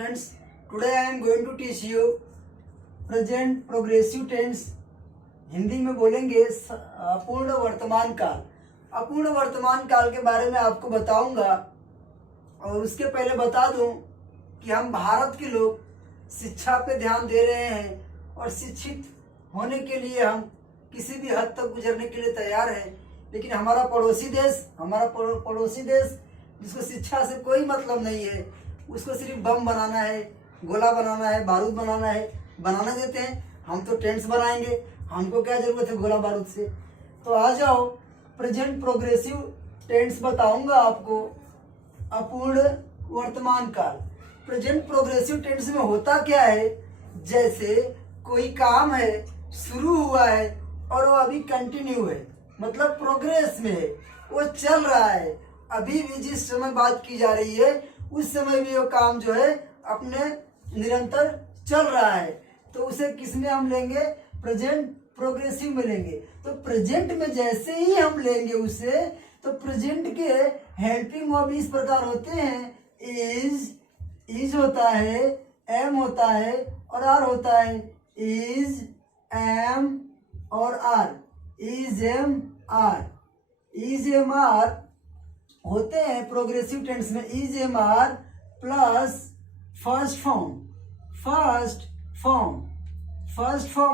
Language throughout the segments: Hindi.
Friends, today I am going to teach you present progressive tense. Hindi में बोलेंगे अपूर्ण वर्तमान काल। अपूर्ण वर्तमान काल के बारे में आपको बताऊंगा और उसके पहले बता दूं कि हम भारत के लोग शिक्षा पे ध्यान दे रहे हैं और शिक्षित होने के लिए हम किसी भी हद तक गुजरने के लिए तैयार हैं। लेकिन हमारा पड़ोसी देश जिसको शिक्षा से कोई मतलब नहीं है, उसको सिर्फ बम बनाना है, गोला बनाना है, बारूद बनाना है, बनाना देते हैं। हम तो टेंट्स बनाएंगे, हमको क्या जरूरत है गोला बारूद से। तो आ जाओ, प्रेजेंट प्रोग्रेसिव टेंस बताऊंगा आपको। अपूर्ण वर्तमान काल। प्रेजेंट प्रोग्रेसिव टेंस में होता क्या है, जैसे कोई काम है, शुरू हुआ है और वो अभी कंटिन्यू है, मतलब प्रोग्रेस में है, वो चल रहा है। अभी भी जिस समय बात की जा रही है उस समय भी वो काम जो है अपने निरंतर चल रहा है। तो उसे किस में हम लेंगे? प्रेजेंट प्रोग्रेसिव में लेंगे। तो प्रेजेंट में जैसे ही हम लेंगे उसे, तो प्रेजेंट के हेल्पिंग वर्ब इस प्रकार होते हैं। इज होता है, एम होता है और आर होता है। इज, एम और are. Is, am, are. Is, am, are होते हैं प्रोग्रेसिव टेंस में। Is, am, are plus first form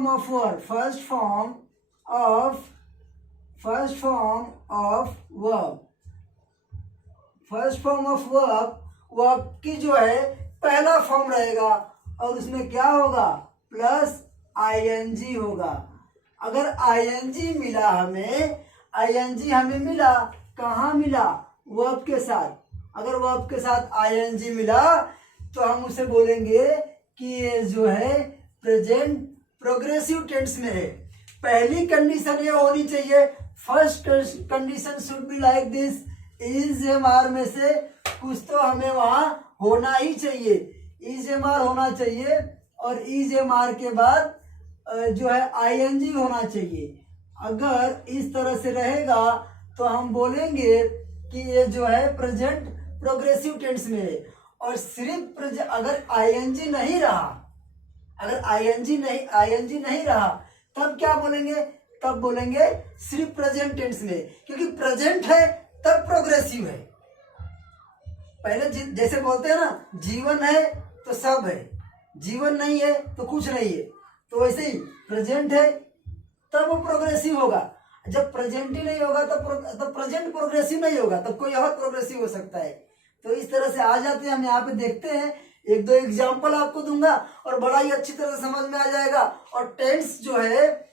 of verb, first form of verb की जो है पहला फॉर्म रहेगा और उसमें क्या होगा? प्लस आईएनजी होगा। अगर आईएनजी मिला हमें मिला, कहाँ मिला? वर्ब के साथ। अगर वर्ब के साथ आईएनजी मिला तो हम उसे बोलेंगे कि ये जो है प्रेजेंट प्रोग्रेसिव टेंस में है। पहली कंडीशन ये होनी चाहिए, first condition should be like this. Is, am, are में से कुछ तो हमें वहां होना ही चाहिए। इज, एम, आर होना चाहिए और इज, एम, आर के बाद जो है आईएनजी होना चाहिए। अगर इस तरह से रहेगा तो हम बोलेंगे कि ये जो है प्रेजेंट प्रोग्रेसिव टेंस में है। और सिर्फ अगर आईएनजी नहीं रहा, तब क्या बोलेंगे? तब बोलेंगे सिर्फ प्रेजेंट टेंस में, क्योंकि प्रेजेंट है तब प्रोग्रेसिव है। पहले जैसे बोलते हैं ना, जीवन है तो सब है, जीवन नहीं है तो कुछ नहीं है। तो वैसे ही प्रेजेंट है तब वो प्रोग्रेसिव होगा। जब प्रेजेंट ही नहीं होगा तब प्रेजेंट प्रोग्रेसिव नहीं होगा, तब कोई और प्रोग्रेसिव हो सकता है। तो इस तरह से आ जाते हैं। हम यहाँ पे देखते हैं, एक दो एग्जाम्पल आपको दूंगा और बड़ा ही अच्छी तरह से समझ में आ जाएगा। और टेंस जो है,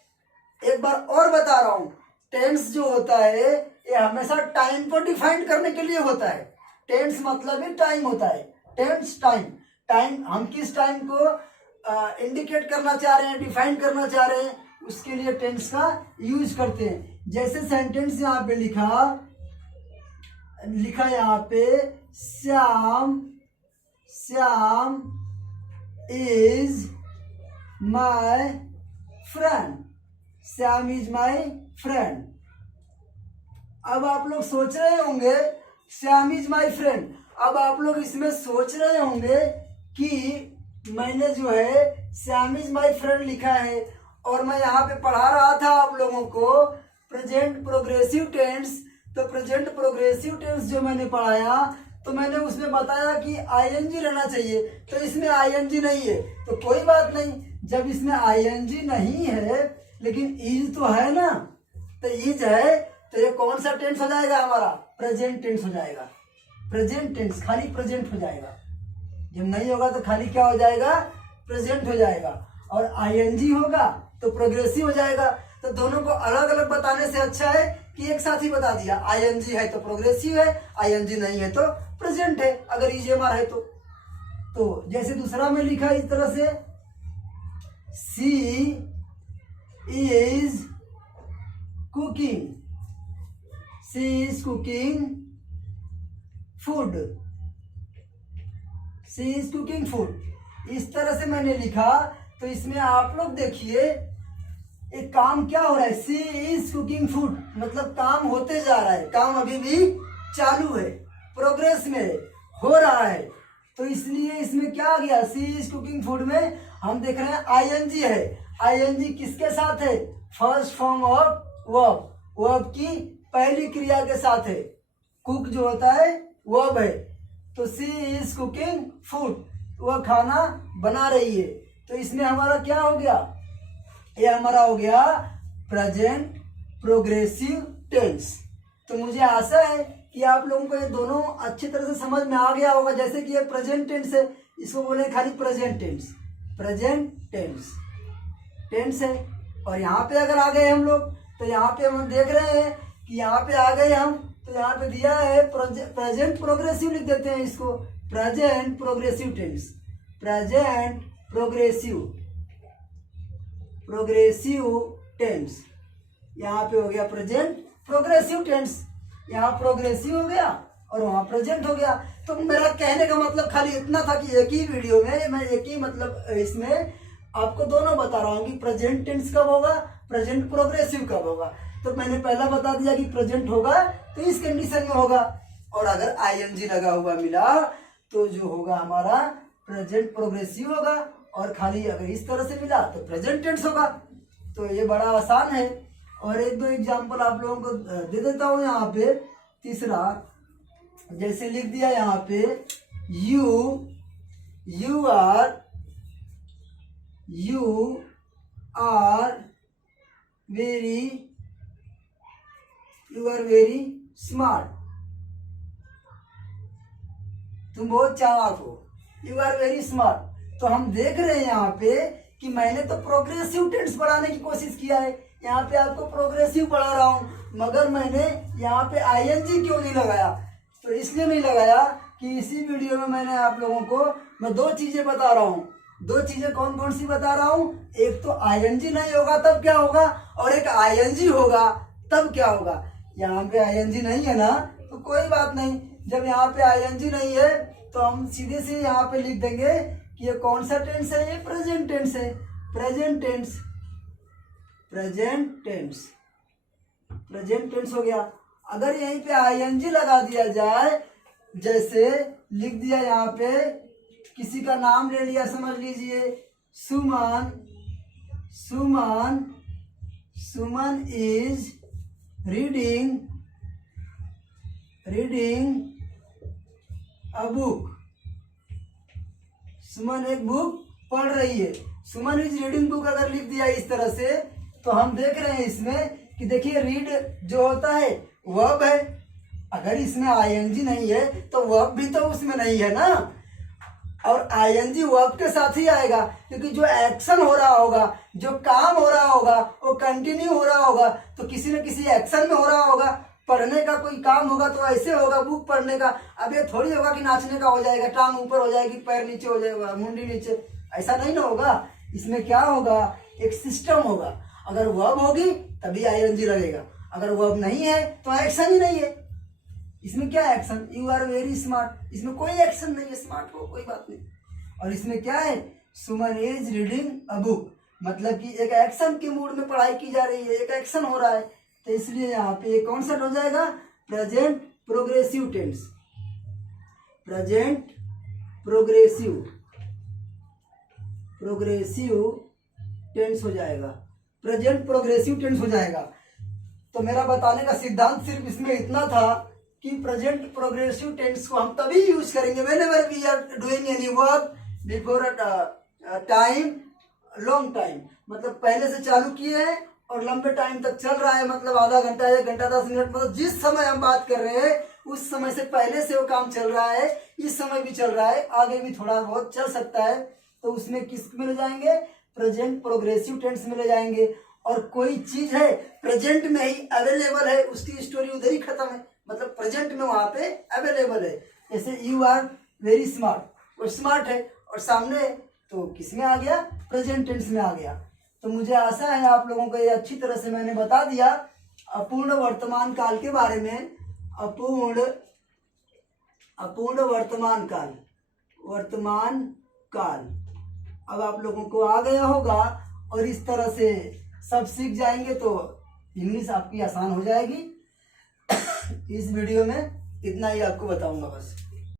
एक बार और बता रहा हूं, टेंस जो होता है ये हमेशा टाइम को डिफाइन करने के लिए होता है। टेंस मतलब ही टाइम होता है। टेंस टाइम हम किस टाइम को इंडिकेट करना चाह रहे हैं, डिफाइन करना चाह रहे हैं, उसके लिए टेंस का यूज करते हैं। जैसे सेंटेंस यहाँ पे लिखा यहाँ पे, Shyam is my friend. Shyam is my friend. अब आप लोग सोच रहे होंगे श्याम इज माय फ्रेंड। अब आप लोग इसमें सोच रहे होंगे कि मैंने जो है श्याम इज माय फ्रेंड लिखा है और मैं यहाँ पे पढ़ा रहा था आप लोगों को प्रेजेंट प्रोग्रेसिव टेंस। तो प्रेजेंट प्रोग्रेसिव टेंस जो मैंने पढ़ाया तो मैंने उसमें बताया कि आईएनजी रहना चाहिए। तो इसमें आईएनजी नहीं है तो कोई बात नहीं। जब इसमें आईएनजी नहीं है लेकिन इज तो है ना, तो इज है तो ये कौन सा टेंस हो जाएगा? हमारा प्रेजेंट टेंस हो जाएगा। प्रेजेंट टेंस खाली प्रेजेंट हो जाएगा। जब नहीं होगा तो खाली क्या हो जाएगा? प्रेजेंट हो जाएगा। और आईएनजी होगा तो प्रोग्रेसिव हो जाएगा। तो दोनों को अलग अलग बताने से अच्छा है कि एक साथ ही बता दिया। आईएनजी है तो प्रोग्रेसिव है, आईएनजी नहीं है तो प्रेजेंट है, अगर इज, एम, आर है तो जैसे दूसरा में लिखा इस तरह से, सी इज कुकिंग फूड। इस तरह से मैंने लिखा। तो इसमें आप लोग देखिए एक काम क्या हो रहा है, सी इज कुकिंग फूड, मतलब काम होते जा रहा है, काम अभी भी चालू है, प्रोग्रेस में हो रहा है। तो इसलिए इसमें क्या आ गया, सी इज कुकिंग फूड में हम देख रहे हैं आईएनजी है। आईएनजी किसके साथ है, first form of verb, verb की पहली क्रिया के साथ है। कुक जो होता है वर्ब है, तो सी इज कुकिंग फूड, वह खाना बना रही है। तो इसमें हमारा क्या हो गया, ये हमारा हो गया प्रेजेंट प्रोग्रेसिव टेंस। तो मुझे आशा है कि आप लोगों को ये दोनों अच्छी तरह से समझ में आ गया होगा। जैसे कि ये प्रेजेंट टेंस है, इसको बोले खाली present tense, present tense tense है। और यहाँ पे अगर आ गए हम लोग, तो यहाँ पे हम देख रहे हैं कि यहाँ पे आ गए हम, तो यहाँ पे दिया है प्रेजेंट प्रोग्रेसिव, लिख देते हैं इसको present progressive tense, present progressive tense. यहाँ पे हो गया प्रेजेंट प्रोग्रेसिव टेंस, यहाँ प्रोग्रेसिव हो गया और वहाँ प्रेजेंट हो गया। तो मेरा कहने का मतलब खाली इतना था कि एक ही वीडियो में मैं एक ही मतलब इसमें आपको दोनों बता रहा हूँ कि प्रेजेंट टेंस कब होगा, प्रेजेंट प्रोग्रेसिव कब होगा। तो मैंने पहला बता दिया कि प्रेजेंट होगा तो इस कंडीशन में होगा, और अगर आईएनजी लगा हुआ मिला तो जो होगा हमारा प्रेजेंट प्रोग्रेसिव होगा, और खाली अगर इस तरह से मिला तो प्रेजेंट टेंस होगा। तो ये बड़ा आसान है। और एक दो एग्जांपल आप लोगों को दे देता हूँ। यहाँ पे तीसरा जैसे लिख दिया यहाँ पे यू आर वेरी स्मार्ट, तुम बहुत चालाक हो, यू आर वेरी स्मार्ट। तो हम देख रहे हैं यहाँ पे कि मैंने तो प्रोग्रेसिव टेंस पढ़ाने की कोशिश किया है, यहाँ पे आपको प्रोग्रेसिव पढ़ा रहा हूँ, मगर मैंने यहाँ पे आईएनजी क्यों नहीं लगाया। तो इसलिए नहीं लगाया कि इसी वीडियो में मैंने आप लोगों को मैं दो चीजें बता रहा हूँ। दो चीजें कौन कौन सी बता रहा हूँ, एक तो आईएनजी नहीं होगा तब क्या होगा, और एक आईएनजी होगा तब क्या होगा। यहाँ पे आईएनजी नहीं है ना, तो कोई बात नहीं। जब यहाँ पे आईएनजी नहीं है तो हम सीधे से यहाँ पे लिख देंगे कि ये कौन सा टेंस है, ये प्रेजेंट टेंस है, present tense, present tense, present tense हो गया। अगर यहीं पे आईएनजी लगा दिया जाए, जैसे लिख दिया यहाँ पे, किसी का नाम ले लिया, समझ लीजिए सुमन, सुमन इज रीडिंग अ बुक, सुमन एक बुक पढ़ रही है। सुमन इज रीडिंग बुक अगर लिख दिया इस तरह से, तो हम देख रहे हैं इसमें कि देखिए रीड जो होता है वर्ब है, अगर इसमें आईएनजी नहीं है तो वर्ब भी तो उसमें नहीं है ना, और आईएनजी वर्ब के साथ ही आएगा, क्योंकि जो एक्शन हो रहा होगा, जो काम हो रहा होगा वो कंटिन्यू हो रहा होगा, तो किसी न किसी एक्शन में हो रहा होगा। पढ़ने का कोई काम होगा तो ऐसे होगा, बुक पढ़ने का। अब ये थोड़ी होगा कि नाचने का हो जाएगा, टांग ऊपर हो जाएगी, पैर नीचे हो जाएगा, मुंडी नीचे, ऐसा नहीं ना होगा। इसमें क्या होगा, एक सिस्टम होगा। अगर वर्ब होगी तभी आईएनजी लगेगा, अगर वर्ब नहीं है तो एक्शन ही नहीं है। इसमें क्या action, you are very smart, इसमें कोई एक्शन नहीं है, स्मार्ट हो कोई बात नहीं। और इसमें क्या है, सुमन इज रीडिंग अ बुक, मतलब कि एक एक्शन के मूड में पढ़ाई की जा रही है, एक एक्शन हो रहा है। तो इसलिए यहाँ पे कौन सा हो जाएगा, present progressive tense, present progressive tense हो जाएगा, प्रेजेंट प्रोग्रेसिव टेंस हो जाएगा। तो मेरा बताने का सिद्धांत सिर्फ इसमें इतना था कि प्रेजेंट प्रोग्रेसिव टेंस को हम तभी यूज करेंगे whenever we are doing any work before time, long time, मतलब पहले से चालू किए हैं और लंबे टाइम तक चल रहा है, मतलब आधा घंटा, 1 घंटा, 10 मिनट, मतलब जिस समय हम बात कर रहे हैं उस समय से पहले से वो काम चल रहा है, इस समय भी चल रहा है, आगे भी थोड़ा बहुत चल सकता है। तो उसमें किस में ले जाएंगे, प्रेजेंट प्रोग्रेसिव टेंस में ले जाएंगे। और कोई चीज है प्रेजेंट में ही अवेलेबल है, उसकी स्टोरी उधर ही खत्म है, मतलब प्रेजेंट में वहां पे अवेलेबल है। जैसे यू आर वेरी स्मार्ट, वो स्मार्ट है और सामने तो किस में आ गया, प्रेजेंट टेंस में आ गया। तो मुझे आशा है आप लोगों को ये अच्छी तरह से मैंने बता दिया अपूर्ण वर्तमान काल के बारे में। अपूर्ण वर्तमान काल अब आप लोगों को आ गया होगा, और इस तरह से सब सीख जाएंगे तो इंग्लिश आपकी आसान हो जाएगी। इस वीडियो में इतना ही आपको बताऊंगा बस।